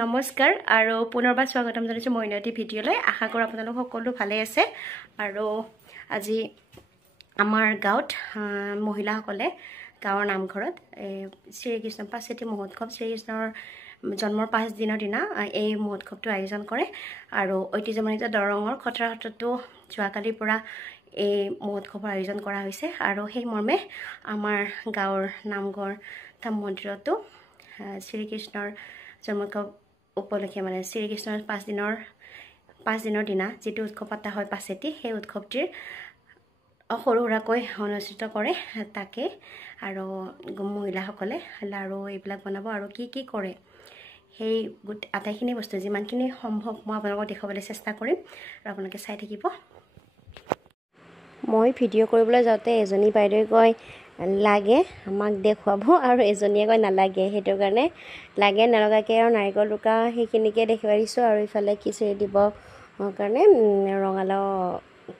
নমস্কাৰ আৰু পুনৰবাৰ স্বাগতম জনাইছো মইনতি ভিডিঅ'লৈ। আশা কৰোঁ আপোনালোক সকলো ভালে আছে। আৰু আজি আমাৰ গাঁৱত মহিলাসকলে গাঁৱৰ নামঘৰত শ্ৰীকৃষ্ণ পাঁচেতি মহোৎসৱ, শ্ৰীকৃষ্ণৰ জন্মৰ 5 দিনৰ দিনা এই মহোৎসৱটো আয়োজন কৰে। আৰু ঐতিহ্যমণ্ডিত দৰঙৰ খটৰা সত্ৰতো যোৱাকালিৰ পৰা এই মহোৎসৱৰ আয়োজন কৰা হৈছে। আৰু সেই মৰ্মে আমাৰ গাঁৱৰ নামঘৰ ধাম মন্দিৰতো শ্ৰীকৃষ্ণৰ জন্মোৎসৱ উপলক্ষে মানে শ্ৰীকৃষ্ণৰ 5 দিনৰ দিনা যিটো উৎসৱ পতা হয় পাঁচেতি, সেই উৎসৱটিৰ সৰু সুৰাকৈ অনুষ্ঠিত কৰে। তাকে আৰু মহিলাসকলে লাড়ু এইবিলাক বনাব আৰু কি কৰে সেই আটাইখিনি বস্তু যিমানখিনি সম্ভৱ মই আপোনালোকক দেখুৱাবলৈ চেষ্টা কৰিম আৰু আপোনালোকে চাই থাকিব। মই ভিডিঅ' কৰিবলৈ যাওঁতে এজনী বাইদেৱে কয় লাগে আমাক দেখুৱাব আৰু এজনীয়ে কয় নালাগে। সেইটো কাৰণে লাগে নালগাকৈ আৰু নাৰিকল ৰুকা সেইখিনিকে দেখুৱাই দিছোঁ। আৰু ইফালে খিচিৰি দিব কাৰণে ৰঙালাও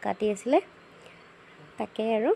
কাটি আছিলে, তাকে আৰু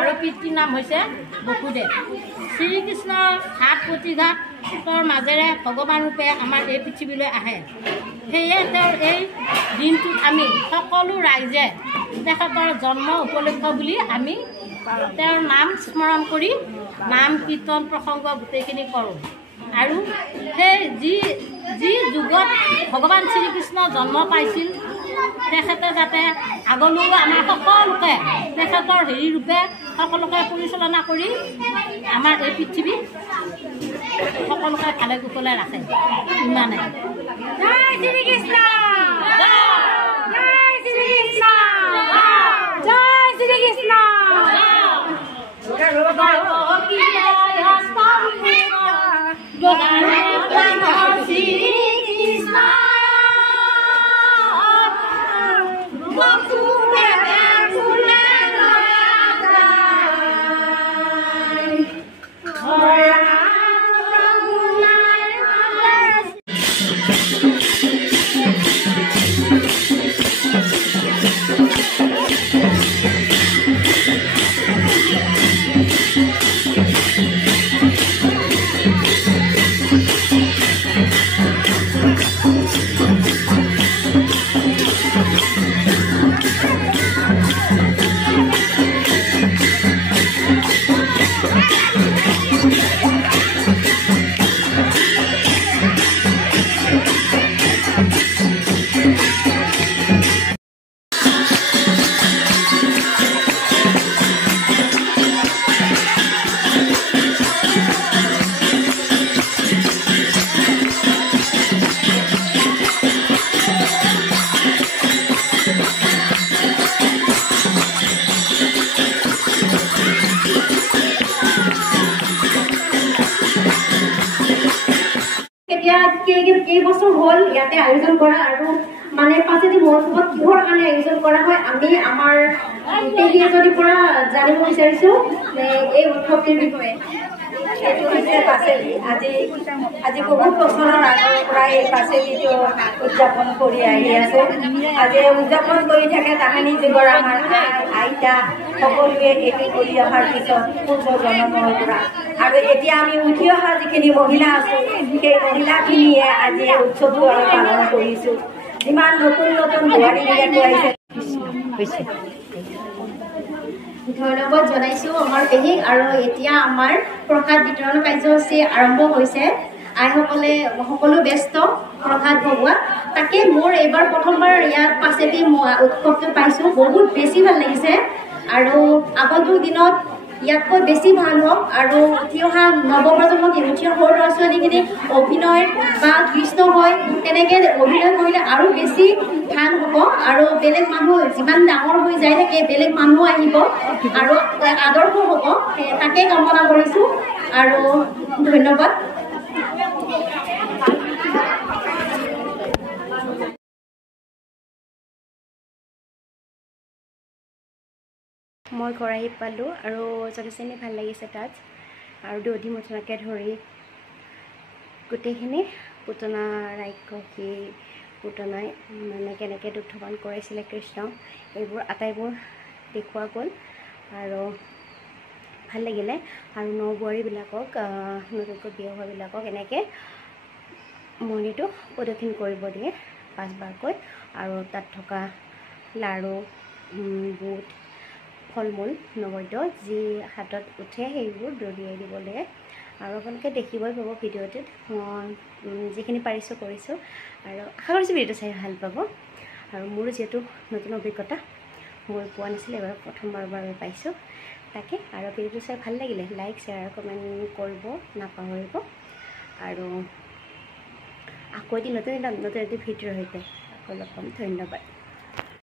আৰু পিতৃৰ নাম হৈছে বসুদেৱ। শ্ৰীকৃষ্ণৰ ঘাট প্ৰতিঘাতৰ মাজেৰে ভগৱান ৰূপে আমাৰ এই পৃথিৱীলৈ আহে। সেয়ে তেওঁৰ এই দিনটোত আমি সকলো ৰাইজে তেখেতৰ জন্ম উপলক্ষ বুলি আমি তেওঁৰ নাম স্মৰণ কৰি নাম কীৰ্তন প্ৰসংগ গোটেইখিনি কৰোঁ। আৰু সেই যি যুগত ভগৱান শ্ৰীকৃষ্ণ জন্ম পাইছিল তেখেতে যাতে আগলৈও আমাৰ সকলোকে তেখেতৰ হেৰি ৰূপে সকলোকে পৰিচালনা কৰি আমাৰ এই পৃথিৱী সকলোকে ভালে কুশলে ৰাখে। ইমানে। জয় শ্ৰীকৃষ্ণ, জয় শ্ৰীকৃষ্ণ, জয় শ্ৰীকৃষ্ণ। এতিয়া কেইবছৰ হ'ল ইয়াতে আয়োজন কৰা আৰু মানে পাছেদি মহোৎসৱত কিহৰ কাৰণে আয়োজন কৰা হয় আমি আমাৰ পেহী এজনীৰ পৰা জানিব বিচাৰিছোঁ এই উৎসৱটিৰ বিষয়ে। এইটো হৈছে পাচেলি। আজি বহুত বছৰৰ আগৰ পৰা এই পাচেলিটো উদযাপন কৰি আহি আছে। আজি উদযাপন কৰি থাকে তাহানি যুগৰ আমাৰ আইতা সকলোৱে এইটো কৰি অহাৰ পিছত পূৰ্ব জন্মৰ পৰা আৰু এতিয়া আমি উঠি অহা যিখিনি মহিলা আছোঁ সেই মহিলাখিনিয়ে আজি এই উৎসৱটো আমি পালন কৰিছোঁ। যিমান নতুন নতুন বোৱাৰীবিলাকো আহিছে। ধন্যবাদ জনাইছোঁ আমাৰ পেহীক। আৰু এতিয়া আমাৰ প্ৰসাদ বিতৰণ কাৰ্যসূচী আৰম্ভ হৈছে। আইসকলে সকলো ব্যস্ত প্ৰসাদ ভগোৱাত। তাকে মোৰ এইবাৰ প্ৰথমবাৰ ইয়াত পাচেলি উৎসৱটো পাইছোঁ, বহুত বেছি ভাল লাগিছে আৰু আগন্তুক দিনত ইয়াতকৈ বেছি ভাল হওক আৰু উঠি অহা নৱপ্ৰজন্মক উঠি অহা সৰু ল'ৰা ছোৱালীখিনি অভিনয় বা কৃষ্ণ হয় তেনেকৈ অভিনয় কৰিলে আৰু বেছি ভাল হ'ব আৰু বেলেগ মানুহ যিমান ডাঙৰ হৈ যাই থাকে বেলেগ মানুহ আহিব আৰু আদৰ্শ হ'ব, তাকে কামনা কৰিছোঁ আৰু ধন্যবাদ। মই খৰাহি পালোঁ আৰু যথেষ্টখিনি ভাল লাগিছে তাত আৰু দধি মঠনাকে ধৰি গোটেইখিনি পুতনা ৰাক্ষসী পুতনাই মানে কেনেকৈ দুগ্ধপান কৰাইছিলে কৃষ্ণক এইবোৰ আটাইবোৰ দেখুওৱা গ'ল আৰু ভাল লাগিলে। আৰু নবোৱাৰীবিলাকক নতুনকৈ বিয়া হোৱাবিলাকক এনেকৈ মন্দিৰটো প্ৰদক্ষিণ কৰিব দিয়ে 5 বাৰকৈ আৰু তাত থকা লাড়ু বুট ফল মূল নৈবেদ্য যি হাতত উঠে সেইবোৰ দলিয়াই দিব লাগে আৰু আপোনালোকে দেখিবই পাব ভিডিঅ'টোত মই যিখিনি পাৰিছোঁ কৰিছোঁ আৰু আশা কৰিছোঁ ভিডিঅ'টো চাই ভাল পাব। আৰু মোৰো যিহেতু নতুন অভিজ্ঞতা মই পোৱা নাছিলোঁ এবাৰ প্ৰথমবাৰৰ বাবে পাইছোঁ তাকে। আৰু ভিডিঅ'টো চাই ভাল লাগিলে লাইক শ্বেয়াৰ কমেণ্ট কৰিব নাপাহৰিব আৰু আকৌ এটি নতুন ভিডিঅ'ৰ সৈতে আকৌ লগ পাম। ধন্যবাদ।